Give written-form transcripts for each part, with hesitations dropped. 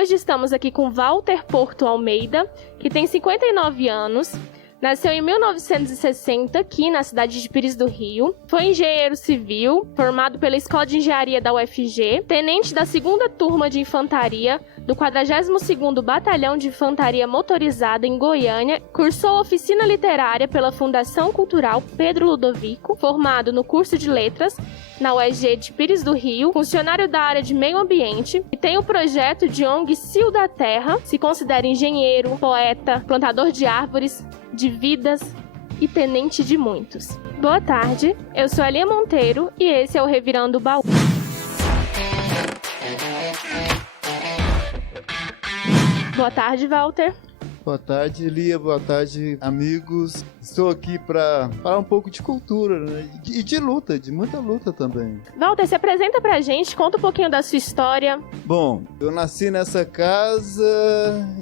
hoje estamos aqui com Walter Porto Almeida, que tem 59 anos, nasceu em 1960 aqui na cidade de Pires do Rio, foi engenheiro civil, formado pela Escola de Engenharia da UFG, tenente da 2ª Turma de Infantaria do 42º Batalhão de Infantaria Motorizada em Goiânia, cursou oficina literária pela Fundação Cultural Pedro Ludovico, formado no curso de Letras na UEG de Pires do Rio, funcionário da área de meio ambiente e tem o projeto de ONG Cio da Terra, se considera engenheiro, poeta, plantador de árvores, de vidas e tenente de muitos. Boa tarde, eu sou a Lia Monteiro e esse é o Revirando o Baú. Boa tarde, Walter. Boa tarde, Lia. Boa tarde, amigos. Estou aqui para falar um pouco de cultura, né? E de luta, de muita luta também. Walter, se apresenta pra gente, conta um pouquinho da sua história. Bom, eu nasci nessa casa.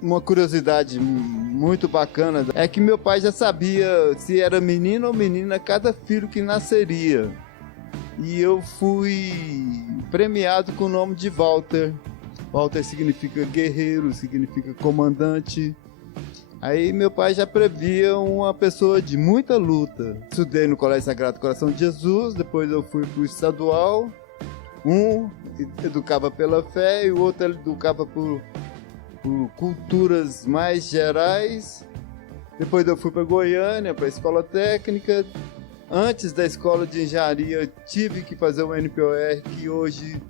Uma curiosidade muito bacana é que meu pai já sabia se era menino ou menina cada filho que nasceria. E eu fui premiado com o nome de Walter. Walter significa guerreiro, significa comandante. Aí meu pai já previa uma pessoa de muita luta. Estudei no Colégio Sagrado Coração de Jesus, depois eu fui para o estadual. Um educava pela fé e o outro educava por culturas mais gerais. Depois eu fui para Goiânia, para a escola técnica. Antes da escola de engenharia, tive que fazer um NPOR, que hoje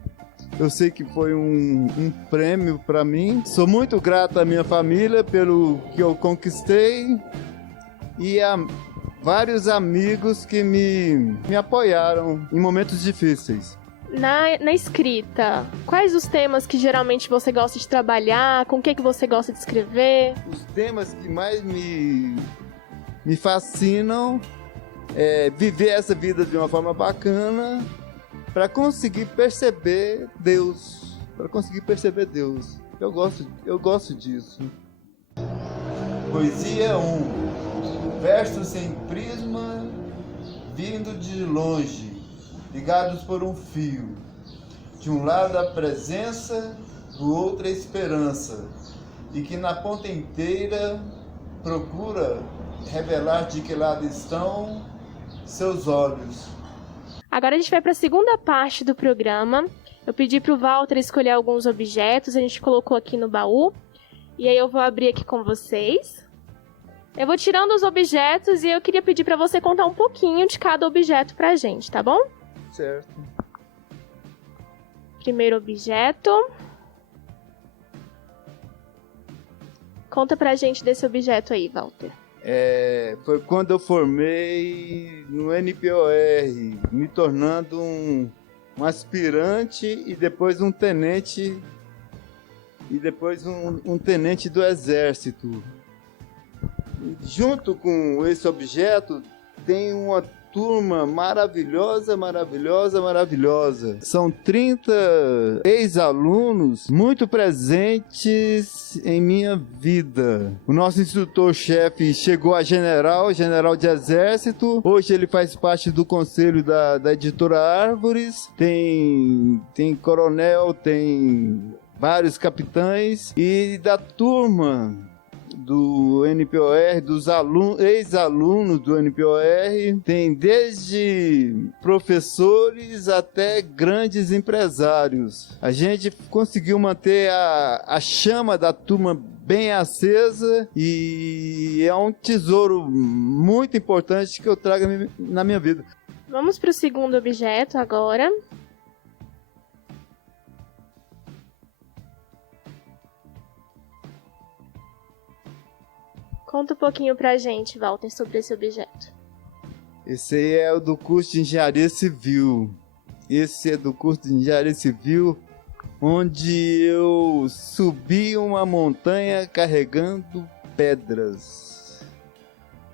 eu sei que foi um prêmio para mim. Sou muito grato à minha família pelo que eu conquistei e a vários amigos que me apoiaram em momentos difíceis. Na escrita, quais os temas que geralmente você gosta de trabalhar? Com o que você gosta de escrever? Os temas que mais me fascinam é viver essa vida de uma forma bacana, para conseguir perceber Deus. Eu gosto disso. Poesia 1. Versos sem prisma, vindo de longe, ligados por um fio. De um lado a presença, do outro a esperança. E que na ponta inteira procura revelar de que lado estão seus olhos. Agora a gente vai para a segunda parte do programa. Eu pedi para o Walter escolher alguns objetos, a gente colocou aqui no baú. E aí eu vou abrir aqui com vocês. Eu vou tirando os objetos e eu queria pedir para você contar um pouquinho de cada objeto pra gente, tá bom? Certo. Primeiro objeto. Conta pra gente desse objeto aí, Walter. Foi quando eu formei no NPOR, me tornando um aspirante e depois um tenente, um tenente do Exército. E junto com esse objeto tem uma turma maravilhosa. São 30 ex-alunos muito presentes em minha vida. O nosso instrutor-chefe chegou a general de exército. Hoje ele faz parte do conselho da editora Árvores. Tem coronel, tem vários capitães. E da turma do NPOR, dos ex-alunos do NPOR, tem desde professores até grandes empresários. A gente conseguiu manter a chama da turma bem acesa e é um tesouro muito importante que eu trago na minha vida. Vamos para o segundo objeto agora. Conta um pouquinho pra gente, Walter, sobre esse objeto. Esse aí é o do curso de Engenharia Civil. Onde eu subi uma montanha carregando pedras.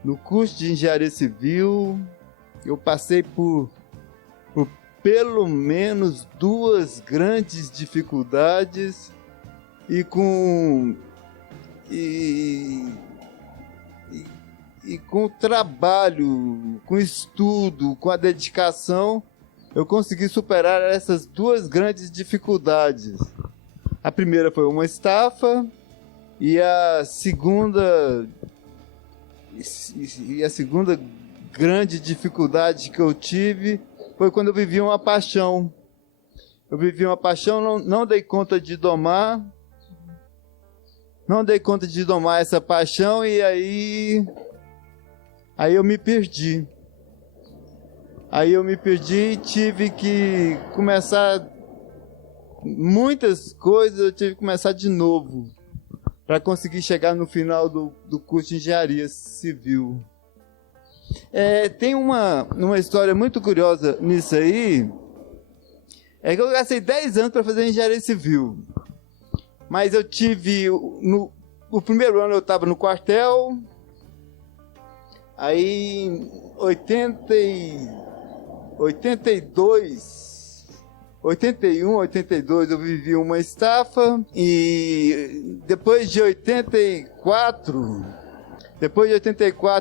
No curso de Engenharia Civil, eu passei por pelo menos 2 grandes dificuldades e com o trabalho, com o estudo, com a dedicação, eu consegui superar essas 2 grandes dificuldades. A primeira foi uma estafa e a segunda grande dificuldade que eu tive foi quando eu vivi uma paixão. Eu vivi uma paixão, não dei conta de domar. Não dei conta de domar essa paixão e aí eu me perdi. Aí eu me perdi e tive que começar muitas coisas, eu tive que começar de novo para conseguir chegar no final do curso de engenharia civil. Tem uma história muito curiosa nisso aí, é que eu gastei 10 anos para fazer engenharia civil, mas eu tive, no primeiro ano eu estava no quartel, aí em 81, 82 eu vivi uma estafa e depois de 84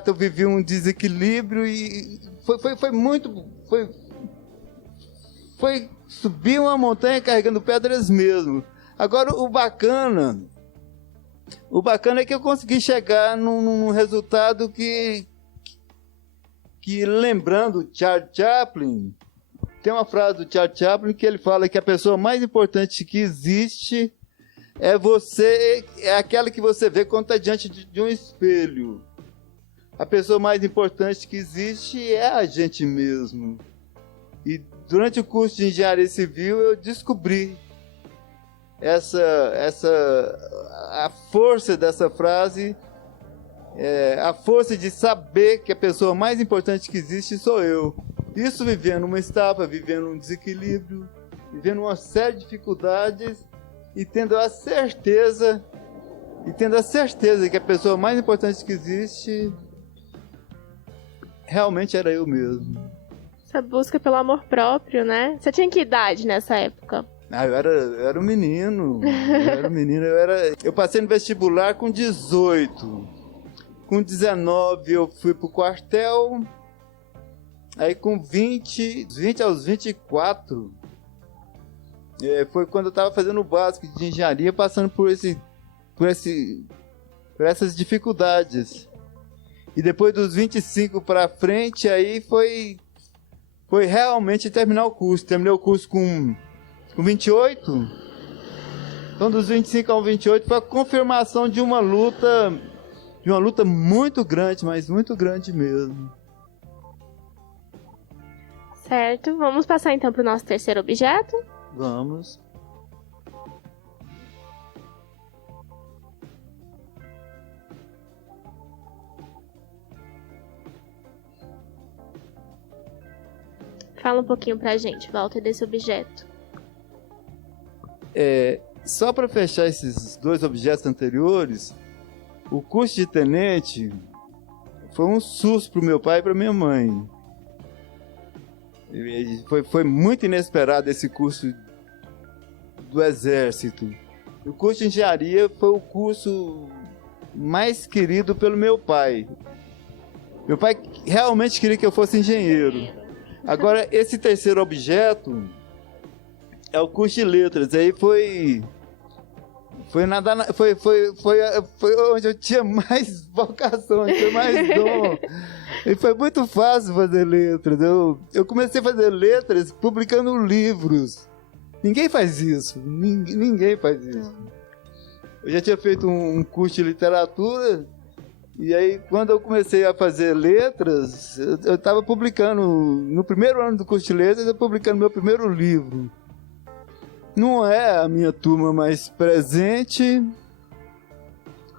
eu vivi um desequilíbrio e foi subir uma montanha carregando pedras mesmo. Agora o bacana é que eu consegui chegar num resultado que lembrando Charles Chaplin, tem uma frase do Charles Chaplin que ele fala que a pessoa mais importante que existe é aquela que você vê quando está diante de um espelho. A pessoa mais importante que existe é a gente mesmo. E durante o curso de engenharia civil eu descobri a força dessa frase, a força de saber que a pessoa mais importante que existe sou eu. Isso vivendo uma estafa, vivendo um desequilíbrio, vivendo uma série de dificuldades e tendo a certeza que a pessoa mais importante que existe realmente era eu mesmo. Essa busca pelo amor próprio, né? Você tinha que idade nessa época? Eu era um menino. Eu passei no vestibular com 18. Com 19 eu fui pro quartel. Aí com 20 aos 24, foi quando eu estava fazendo o básico de engenharia, passando por essas dificuldades. E depois dos 25 para frente, aí foi realmente terminar o curso. Terminei o curso com 28. Então dos 25 ao 28 foi a confirmação de uma luta muito grande, mas muito grande mesmo. Certo, vamos passar então para o nosso terceiro objeto? Vamos. Fala um pouquinho pra gente, Walter, desse objeto. Só para fechar esses dois objetos anteriores, o curso de tenente foi um susto para o meu pai e para minha mãe. Foi muito inesperado esse curso do Exército. O curso de engenharia foi o curso mais querido pelo meu pai. Meu pai realmente queria que eu fosse engenheiro. Agora, esse terceiro objeto é o curso de letras. Aí foi onde eu tinha mais vocação, eu tinha mais dom. E foi muito fácil fazer letras. Eu comecei a fazer letras publicando livros. Ninguém faz isso. Ninguém faz isso. Eu já tinha feito um curso de literatura. E aí, quando eu comecei a fazer letras, eu estava publicando, no primeiro ano do curso de letras, eu publicando meu primeiro livro. Não é a minha turma mais presente,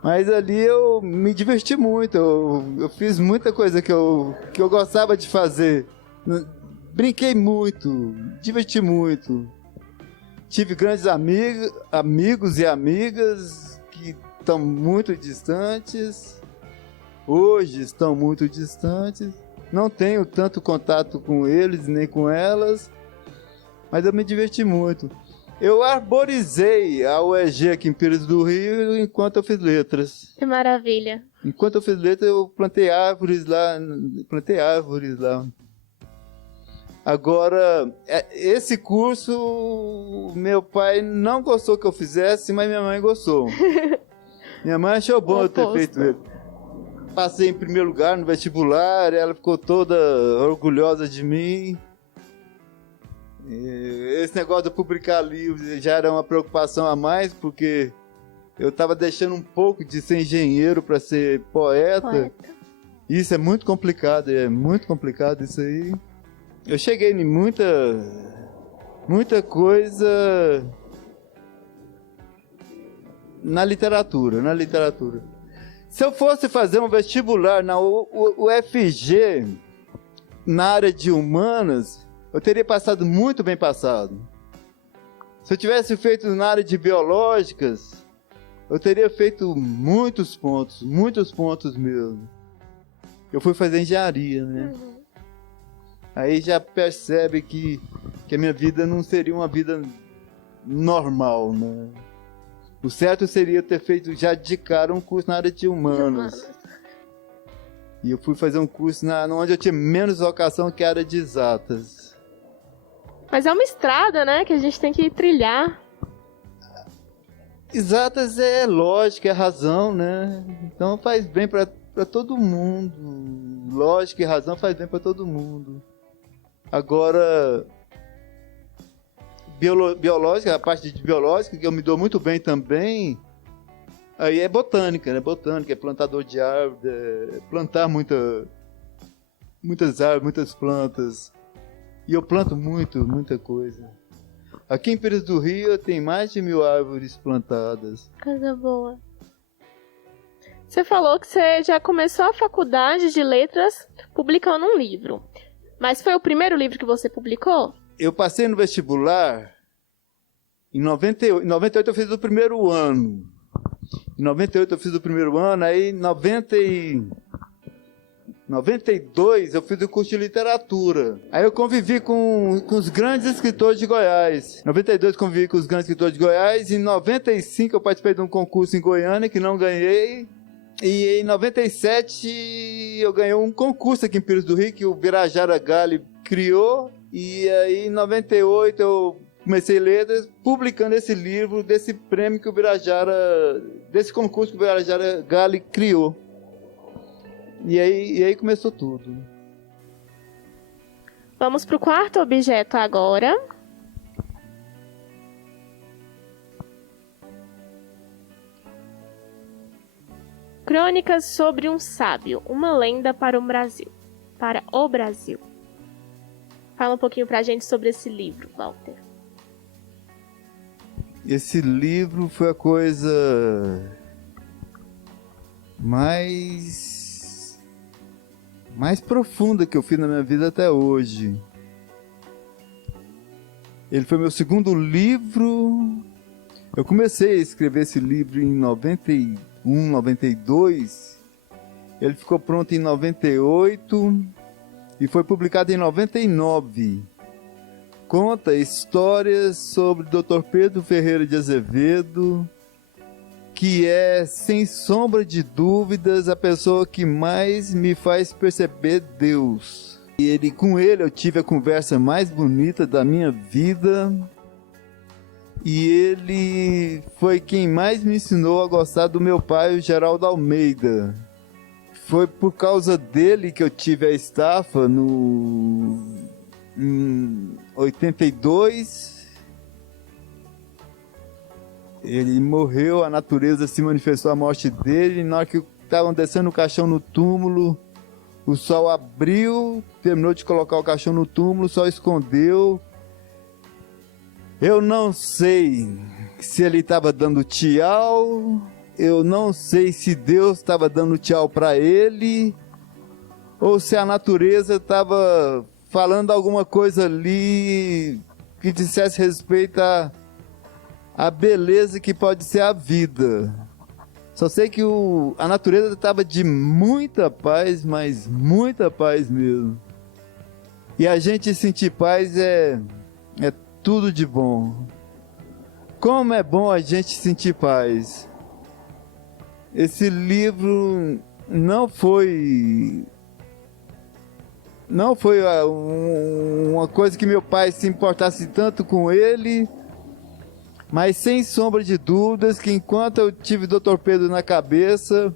mas ali eu me diverti muito, eu fiz muita coisa que eu gostava de fazer. Brinquei muito, diverti muito. Tive grandes amigos e amigas que estão muito distantes. Hoje estão muito distantes. Não tenho tanto contato com eles nem com elas, mas eu me diverti muito. Eu arborizei a UEG aqui em Pires do Rio enquanto eu fiz letras. Que maravilha. Enquanto eu fiz letras, eu plantei árvores lá. Agora, esse curso, meu pai não gostou que eu fizesse, mas minha mãe gostou. Minha mãe achou bom eu ter feito ele. Passei em primeiro lugar no vestibular, ela ficou toda orgulhosa de mim. Esse negócio de publicar livros já era uma preocupação a mais, porque eu estava deixando um pouco de ser engenheiro para ser poeta. Isso é muito complicado isso aí. Eu cheguei em muita coisa na literatura. Se eu fosse fazer um vestibular na UFG, na área de humanas, eu teria passado muito bem passado. Se eu tivesse feito na área de biológicas, eu teria feito muitos pontos mesmo. Eu fui fazer engenharia, né? Aí já percebe que a minha vida não seria uma vida normal, né? O certo seria ter feito já de cara um curso na área de humanas. E eu fui fazer um curso onde eu tinha menos vocação, que a área de exatas. Mas é uma estrada, né, que a gente tem que trilhar. Exatas é lógica, é razão, né? Então faz bem para todo mundo. Lógica e razão faz bem para todo mundo. Agora, biológica, a parte de biológica, que eu me dou muito bem também, aí é botânica, né? Botânica, é plantador de árvore, é plantar muitas árvores, muitas plantas. E eu planto muita coisa. Aqui em Pires do Rio tem mais de 1000 árvores plantadas. Coisa boa. Você falou que você já começou a faculdade de letras publicando um livro. Mas foi o primeiro livro que você publicou? Eu passei no vestibular em 98. Em 98 eu fiz o primeiro ano. Em 98 eu fiz o primeiro ano, aí em 92 eu fiz o curso de literatura. Aí eu convivi com os grandes escritores de Goiás. Em 92 convivi com os grandes escritores de Goiás. Em 95 eu participei de um concurso em Goiânia que não ganhei. E em 97 eu ganhei um concurso aqui em Pires do Rio que o Birajara Gali criou. E aí em 98 eu comecei letras publicando esse livro desse prêmio que desse concurso que o Birajara Gali criou. E aí começou tudo. Vamos para o quarto objeto agora. Crônicas sobre um sábio, uma lenda para o Brasil. Fala um pouquinho pra gente sobre esse livro, Walter. Esse livro foi a coisa mais profunda que eu fiz na minha vida até hoje. Ele foi meu segundo livro. Eu comecei a escrever esse livro em 91, 92. Ele ficou pronto em 98 e foi publicado em 99. Conta histórias sobre o Dr. Pedro Ferreira de Azevedo, que é, sem sombra de dúvidas, a pessoa que mais me faz perceber Deus. E com ele eu tive a conversa mais bonita da minha vida. E ele foi quem mais me ensinou a gostar do meu pai, o Geraldo Almeida. Foi por causa dele que eu tive a estafa em 82. Ele morreu, a natureza se manifestou a morte dele. Na hora que estavam descendo o caixão no túmulo, o sol abriu, terminou de colocar o caixão no túmulo, o sol escondeu. Eu não sei se ele estava dando tchau, eu não sei se Deus estava dando tchau para ele, ou se a natureza estava falando alguma coisa ali que dissesse respeito a beleza que pode ser a vida. Só sei que a natureza estava de muita paz, mas muita paz mesmo. E a gente sentir paz é tudo de bom. Como é bom a gente sentir paz. Esse livro não foi não foi uma coisa que meu pai se importasse tanto com ele, mas sem sombra de dúvidas que enquanto eu tive Dr. Pedro na cabeça,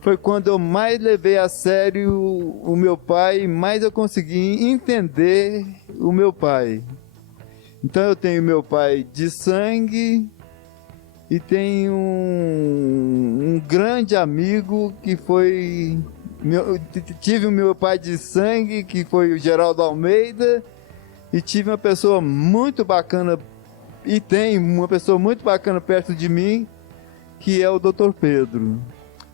foi quando eu mais levei a sério o meu pai, mais eu consegui entender o meu pai. Então eu tenho meu pai de sangue e tenho um grande amigo que foi... tive o meu pai de sangue, que foi o Geraldo Almeida, e tive uma pessoa muito bacana, e tem uma pessoa muito bacana perto de mim, que é o Dr. Pedro.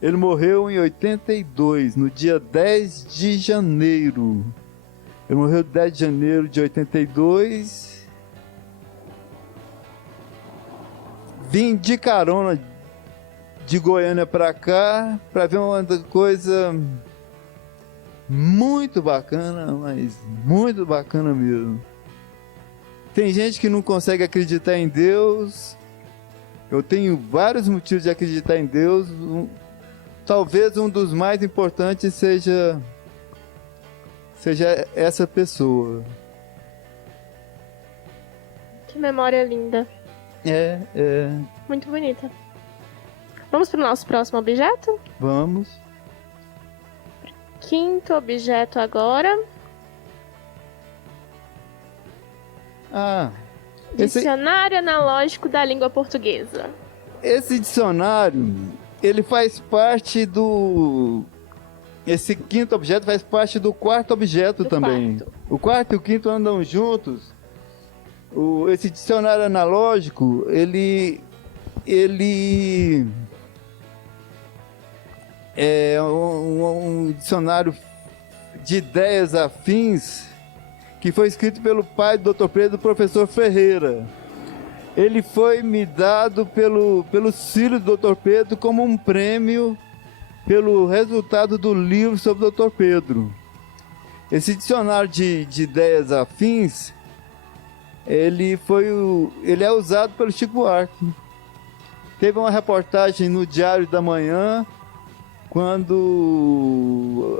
Ele morreu em 82, no dia 10 de janeiro. Ele morreu 10 de janeiro de 82. Vim de carona de Goiânia para cá, para ver uma coisa muito bacana, mas muito bacana mesmo. Tem gente que não consegue acreditar em Deus. Eu tenho vários motivos de acreditar em Deus. Talvez um dos mais importantes seja essa pessoa. Que memória linda. É. Muito bonita. Vamos para o nosso próximo objeto? Vamos. Quinto objeto agora. Dicionário Analógico da Língua Portuguesa. Esse dicionário, ele faz parte do... Esse quinto objeto faz parte do quarto objeto também. Quarto. O quarto e o quinto andam juntos. Esse dicionário analógico, ele é um dicionário de ideias afins que foi escrito pelo pai do Dr. Pedro, o professor Ferreira. Ele foi me dado pelos filhos do Dr. Pedro como um prêmio pelo resultado do livro sobre o Dr. Pedro. Esse dicionário de ideias afins, ele é usado pelo Chico Buarque. Teve uma reportagem no Diário da Manhã, quando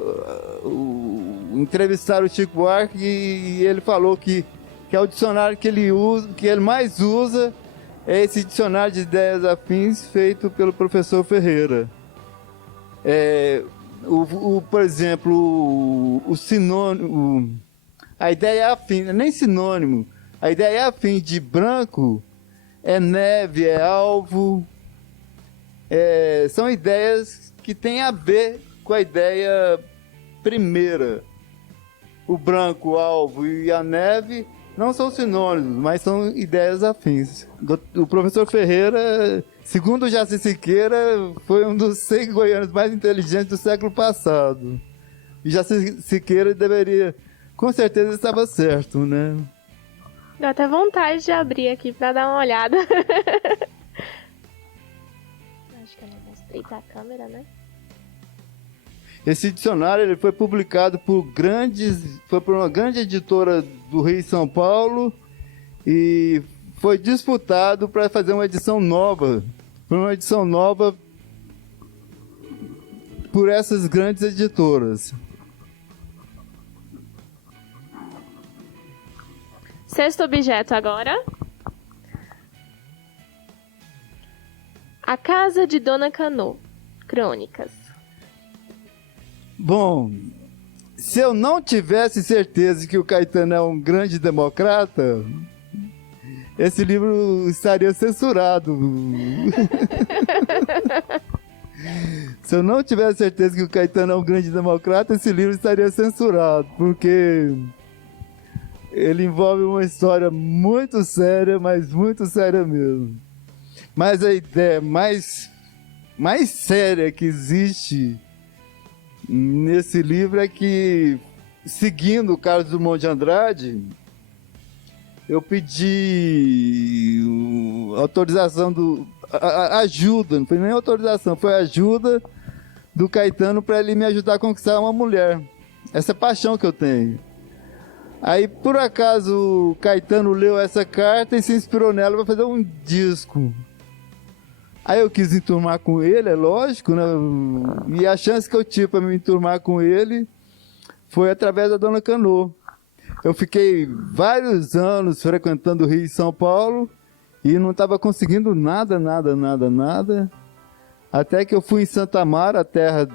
entrevistaram o Chico Buarque e ele falou que é o dicionário que ele mais usa, é esse dicionário de ideias afins feito pelo professor Ferreira. Por exemplo, o sinônimo, a ideia afim, nem sinônimo, a ideia afim de branco é neve, é alvo, são ideias que têm a ver com a ideia primeira. O branco, o alvo e a neve não são sinônimos, mas são ideias afins. O professor Ferreira, segundo o Jaci Siqueira, foi um dos 100 goianos mais inteligentes do século passado. E Jaci Siqueira com certeza estava certo, né? Deu até vontade de abrir aqui pra dar uma olhada. Acho que eu não mostrei pra câmera, né? Esse dicionário ele foi publicado por uma grande editora do Rio e São Paulo e foi disputado para fazer uma edição nova. Foi uma edição nova por essas grandes editoras. Sexto objeto agora. A Casa de Dona Cano. Crônicas. Bom, se eu não tivesse certeza que o Caetano é um grande democrata, esse livro estaria censurado. Se eu não tivesse certeza que o Caetano é um grande democrata, esse livro estaria censurado, porque ele envolve uma história muito séria, mas muito séria mesmo. Mas a ideia mais séria que existe nesse livro é que, seguindo o Carlos Drummond de Andrade, eu pedi autorização ajuda, não foi nem autorização, foi ajuda do Caetano para ele me ajudar a conquistar uma mulher. Essa é a paixão que eu tenho. Aí, por acaso, o Caetano leu essa carta e se inspirou nela para fazer um disco. Aí eu quis enturmar com ele, é lógico, né? E a chance que eu tive para me enturmar com ele foi através da Dona Cano. Eu fiquei vários anos frequentando o Rio e São Paulo e não estava conseguindo nada. Até que eu fui em Santa Amaro, a terra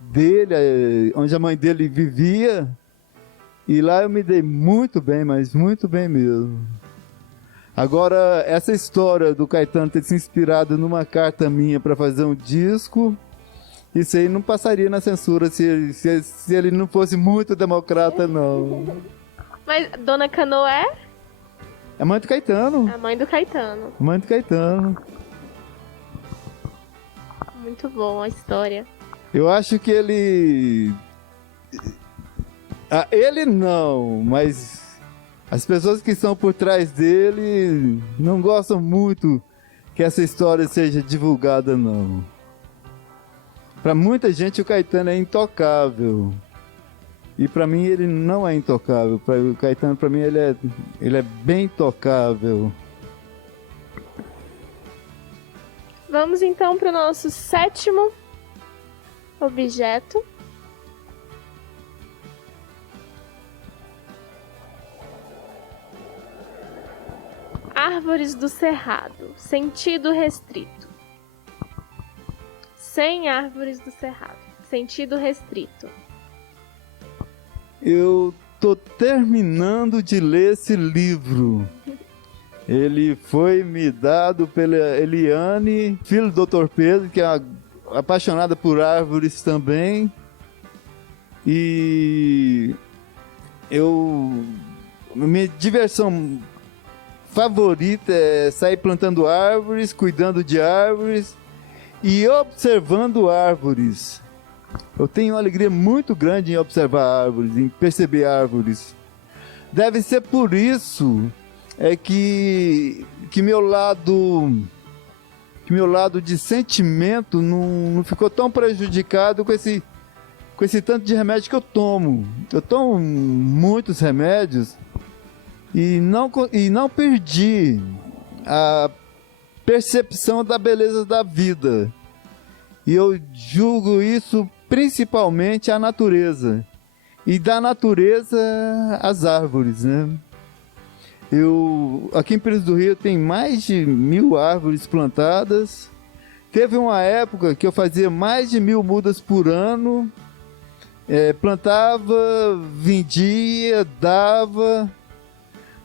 dele, onde a mãe dele vivia. E lá eu me dei muito bem, mas muito bem mesmo. Agora, essa história do Caetano ter se inspirado numa carta minha para fazer um disco, isso aí não passaria na censura se ele não fosse muito democrata, não. Mas Dona Cano é? É mãe do Caetano. A mãe do Caetano. Mãe do Caetano. Muito bom a história. Eu acho que ele... ele não, mas as pessoas que estão por trás dele não gostam muito que essa história seja divulgada, não. Para muita gente o Caetano é intocável. E para mim ele não é intocável. O Caetano, para mim, ele é bem tocável. Vamos então para o nosso 7º objeto. Árvores do Cerrado, sentido restrito. Sem árvores do Cerrado, sentido restrito. Eu tô terminando de ler esse livro. Ele foi me dado pela Eliane, filho do Dr. Pedro, que é apaixonada por árvores também. E minha diversão favorita é sair plantando árvores, cuidando de árvores e observando árvores. Eu tenho uma alegria muito grande em observar árvores, em perceber árvores. Deve ser por isso que meu lado de sentimento não ficou tão prejudicado com esse tanto de remédio que eu tomo. Eu tomo muitos remédios e não perdi a percepção da beleza da vida. E eu julgo isso principalmente à natureza. E da natureza às árvores, né? Aqui em Pires do Rio tem mais de 1000 árvores plantadas. Teve uma época que eu fazia mais de 1000 mudas por ano. Plantava, vendia, dava.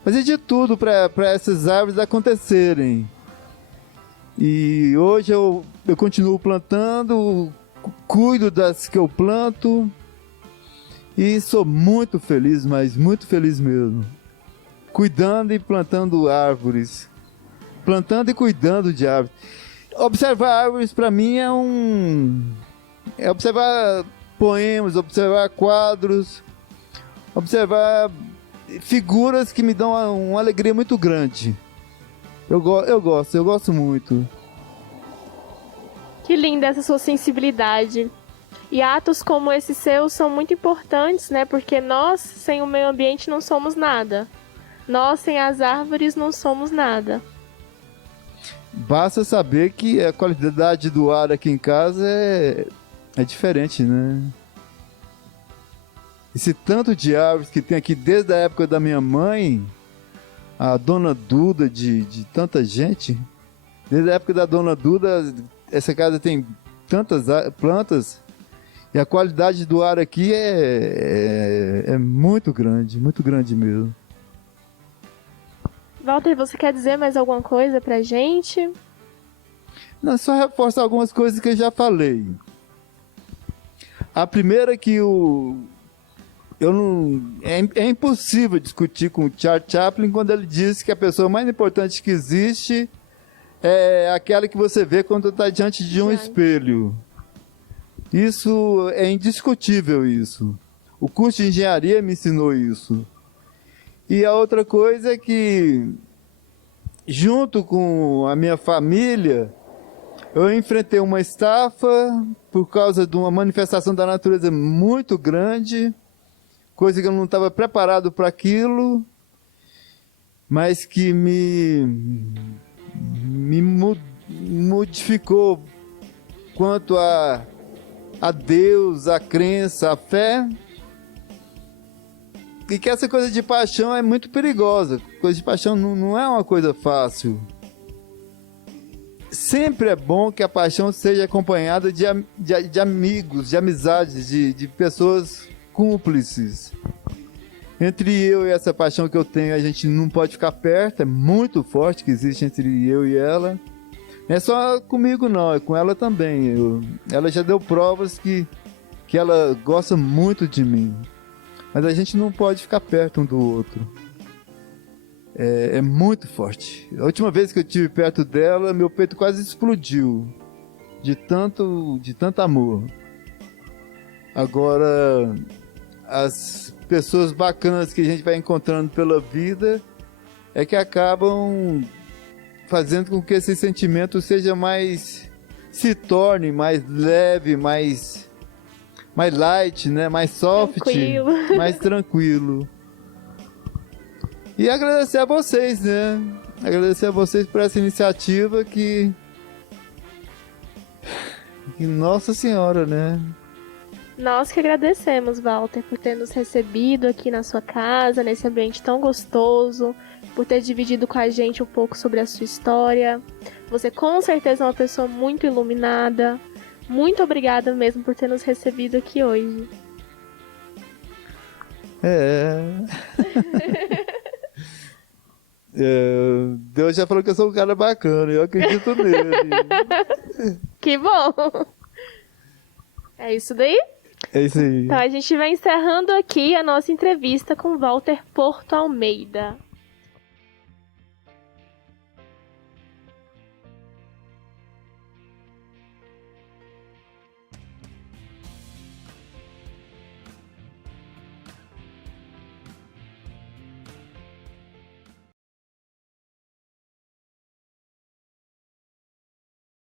Fazia de tudo para essas árvores acontecerem. E hoje eu continuo plantando, cuido das que eu planto. E sou muito feliz, mas muito feliz mesmo. Cuidando e plantando árvores. Plantando e cuidando de árvores. Observar árvores para mim é observar poemas, observar quadros, observar figuras que me dão uma alegria muito grande. Eu gosto muito. Que linda essa sua sensibilidade. E atos como esse seu são muito importantes, né? Porque nós, sem o meio ambiente, não somos nada. Nós, sem as árvores, não somos nada. Basta saber que a qualidade do ar aqui em casa é diferente, né? Esse tanto de árvores que tem aqui desde a época da minha mãe, a Dona Duda, de tanta gente. Desde a época da Dona Duda, essa casa tem tantas plantas e a qualidade do ar aqui é muito grande mesmo. Walter, você quer dizer mais alguma coisa pra gente? Não, só reforçar algumas coisas que eu já falei. A primeira é que é impossível discutir com o Charles Chaplin quando ele diz que a pessoa mais importante que existe é aquela que você vê quando está diante de um espelho. Isso é indiscutível, isso. O curso de engenharia me ensinou isso. E a outra coisa é que, junto com a minha família, eu enfrentei uma estafa por causa de uma manifestação da natureza muito grande, coisa que eu não estava preparado para aquilo, mas que me modificou quanto a Deus, a crença, a fé. E que essa coisa de paixão é muito perigosa. Coisa de paixão não é uma coisa fácil. Sempre é bom que a paixão seja acompanhada de amigos, de amizades, de pessoas cúmplices. Entre eu e essa paixão que eu tenho, a gente não pode ficar perto, é muito forte que existe entre eu e ela. Não é só comigo não, é com ela também. Ela já deu provas que ela gosta muito de mim. Mas a gente não pode ficar perto um do outro. É muito forte. A última vez que eu estive perto dela, meu peito quase explodiu. De tanto amor. Agora, as pessoas bacanas que a gente vai encontrando pela vida é que acabam fazendo com que esse sentimento se torne mais leve, mais light, né? Mais soft, tranquilo. Mais tranquilo. E agradecer a vocês, né? Agradecer a vocês por essa iniciativa que Nossa Senhora, né? Nós que agradecemos, Walter, por ter nos recebido aqui na sua casa, nesse ambiente tão gostoso, por ter dividido com a gente um pouco sobre a sua história. Você com certeza é uma pessoa muito iluminada. Muito obrigada mesmo por ter nos recebido aqui hoje. Deus já falou que eu sou um cara bacana, eu acredito nele. Que bom! É isso daí? É isso aí. Então a gente vai encerrando aqui a nossa entrevista com Walter Porto Almeida.